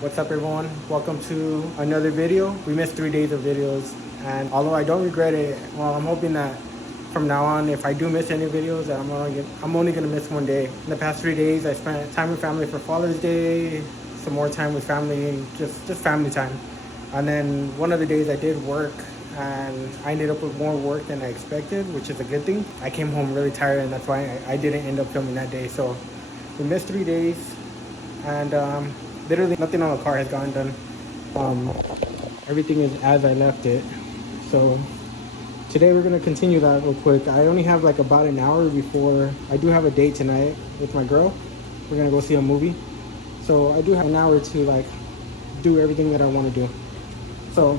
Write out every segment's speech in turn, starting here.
What's up, everyone? Welcome to another video. We missed 3 days of videos, and although I don't regret it, well, I'm hoping that from now on, if I do miss any videos, that I'm only gonna miss one day. In the past 3 days, I spent time with family for Father's Day, some more time with family, and just family time. And then one of the days I did work, and I ended up with more work than I expected, which is a good thing. I came home really tired, and that's why I didn't end up filming that day. So we missed 3 days, and literally nothing on the car has gotten done. Um, Everything is as I left it. So today we're gonna continue that real quick. I only have like about an hour before I do have a date tonight with my girl. We're gonna go see a movie. So I do have an hour to like do everything that I want to do. So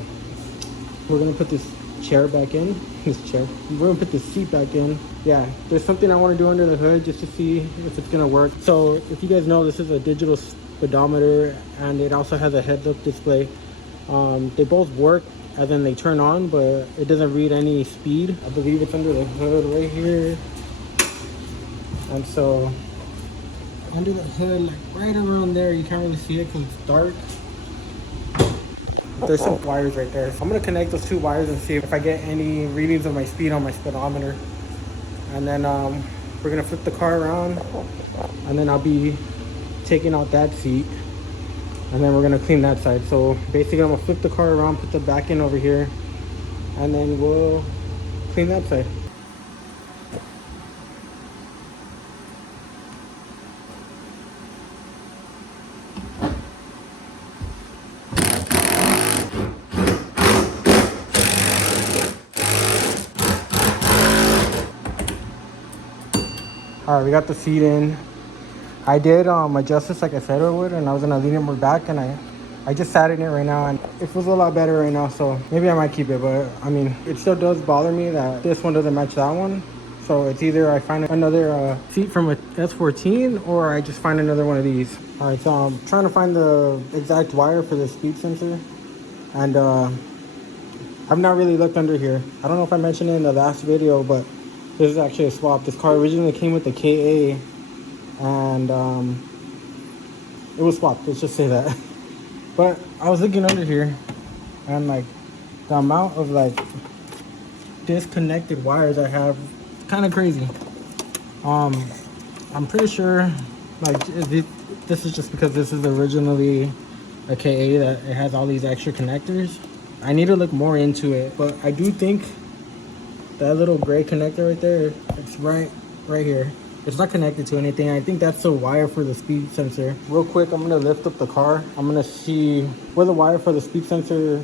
we're gonna put this chair back in. We're gonna put the seat back in. Yeah, there's something I want to do under the hood just to see if it's gonna work. So if you guys know, this is a digital speedometer, and it also has a heads-up display. They both work, as in they turn on, but it doesn't read any speed. I believe it's under the hood right here. And so under the hood, like right around there, you can't really see it because it's dark. There's some wires right there. So I'm gonna connect those two wires and see if I get any readings of my speed on my speedometer. And then we're gonna flip the car around, and then I'll be taking out that seat, and then we're gonna clean that side. So basically I'm gonna flip the car around, put the back end over here, and then we'll clean that side. All right, we got the seat in. I did adjust this like I said I would, and I was gonna lean it more back, and I just sat in it right now, and it feels a lot better right now. So maybe I might keep it, but I mean, it still does bother me that this one doesn't match that one. So it's either I find another seat from a S14, or I just find another one of these. All right, so I'm trying to find the exact wire for the speed sensor, and I've not really looked under here. I don't know if I mentioned it in the last video, but this is actually a swap. This car originally came with the KA, and it was swapped. Let's just say that. But I was looking under here, and like the amount of like disconnected wires I have, kind of crazy. I'm pretty sure like this is just because this is originally a KA that it has all these extra connectors. I need to look more into it, but I do think that little gray connector right there, it's right here. It's not connected to anything. I think that's the wire for the speed sensor. Real quick, I'm gonna lift up the car. I'm gonna see where the wire for the speed sensor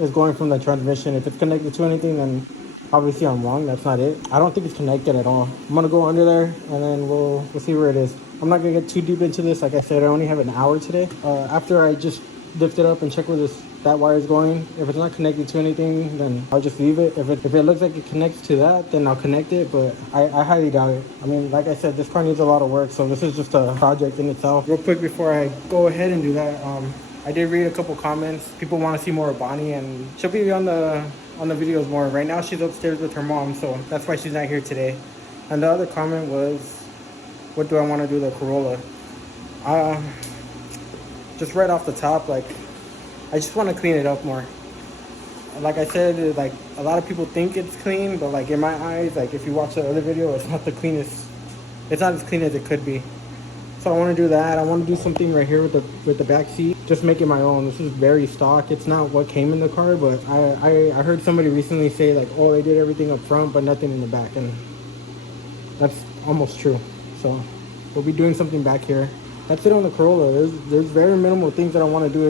is going from the transmission. If it's connected to anything, then obviously I'm wrong. That's not it. I don't think it's connected at all. I'm gonna go under there, and then we'll see where it is. I'm not gonna get too deep into this. Like I said, I only have an hour today. After I just lift it up and check where that wire is going. If it's not connected to anything, then I'll just leave it. If it looks like it connects to that, then I'll connect it, but I highly doubt it. I mean, like I said, this car needs a lot of work, so this is just a project in itself. Real quick before I go ahead and do that, I did read a couple comments. People want to see more of Bonnie, and she'll be on the videos more. Right now she's upstairs with her mom, so that's why she's not here today. And the other comment was, what do I want to do to the Corolla? Just right off the top, like, I just want to clean it up more. Like I said, like a lot of people think it's clean, but like in my eyes, like if you watch the other video, it's not the cleanest. It's not as clean as it could be. So I want to do that. I want to do something right here with the back seat. Just make it my own. This is very stock. It's not what came in the car, but I heard somebody recently say like, oh, they did everything up front, but nothing in the back, and that's almost true. So we'll be doing something back here. That's it on the Corolla. There's very minimal things that I want to do.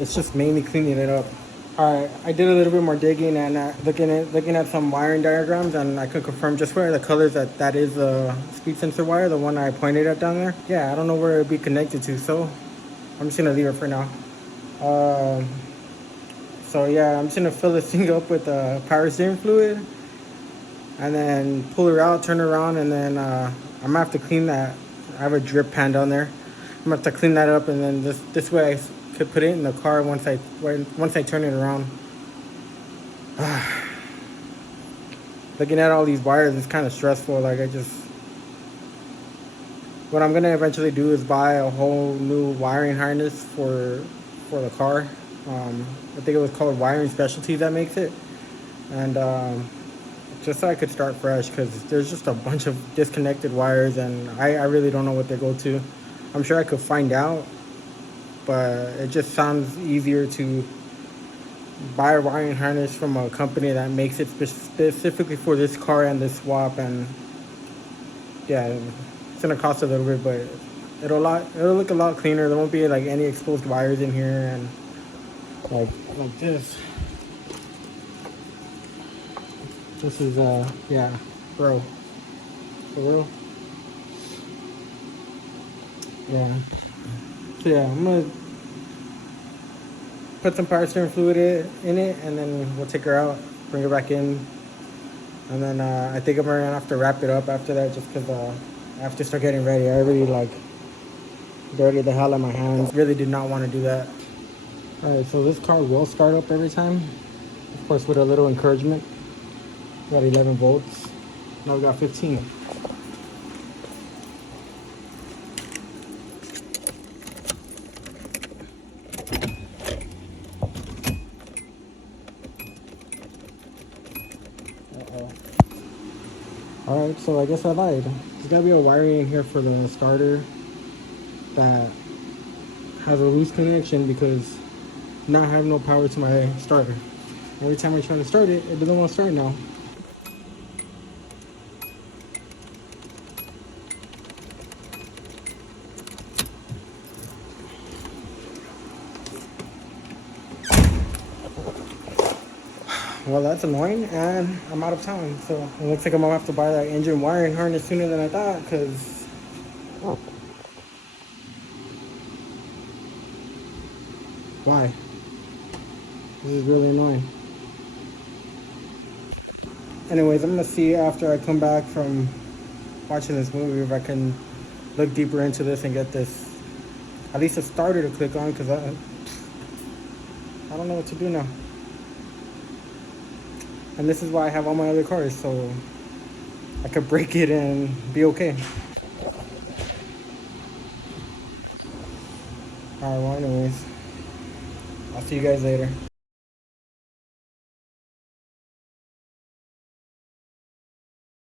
It's just mainly cleaning it up. All right, I did a little bit more digging and looking at some wiring diagrams, and I could confirm just where the colors that is the speed sensor wire, the one I pointed at down there. Yeah, I don't know where it'd be connected to, so I'm just gonna leave it for now. So yeah, I'm just gonna fill this thing up with power steering fluid, and then pull her out, turn her around, and then I'm gonna have to clean that. I have a drip pan down there. I'm gonna have to clean that up, and then this way I could put it in the car once I turn it around. Looking at all these wires is kind of stressful. Like what I'm gonna eventually do is buy a whole new wiring harness for for the car. I think it was called Wiring Specialties that makes it. And just so I could start fresh, because there's just a bunch of disconnected wires and I really don't know what they go to. I'm sure I could find out, but it just sounds easier to buy a wiring harness from a company that makes it specifically for this car and this swap. And yeah, it's gonna cost a little bit, but it'll look a lot cleaner. There won't be like any exposed wires in here and like this. This is yeah, bro, for real. Yeah. So yeah, I'm gonna put some power steering fluid in it, and then we'll take her out, bring her back in, and then I think I'm gonna have to wrap it up after that, just because I have to start getting ready. I already like dirty the hell out of my hands. Really did not want to do that. All right, so this car will start up every time, of course with a little encouragement. Got 11 volts. Now we got 15. All right, so I guess I lied. There's gotta be a wiring in here for the starter that has a loose connection, because now I have no power to my starter. Every time I try to start it, it doesn't want to start now. Well, that's annoying, and I'm out of time. So it looks like I'm gonna have to buy that engine wiring harness sooner than I thought, because why? This is really annoying. Anyways, I'm gonna see after I come back from watching this movie if I can look deeper into this and get this, at least a starter to click on, because I don't know what to do now. And this is why I have all my other cars, so I could break it and be okay. Alright, well anyways, I'll see you guys later.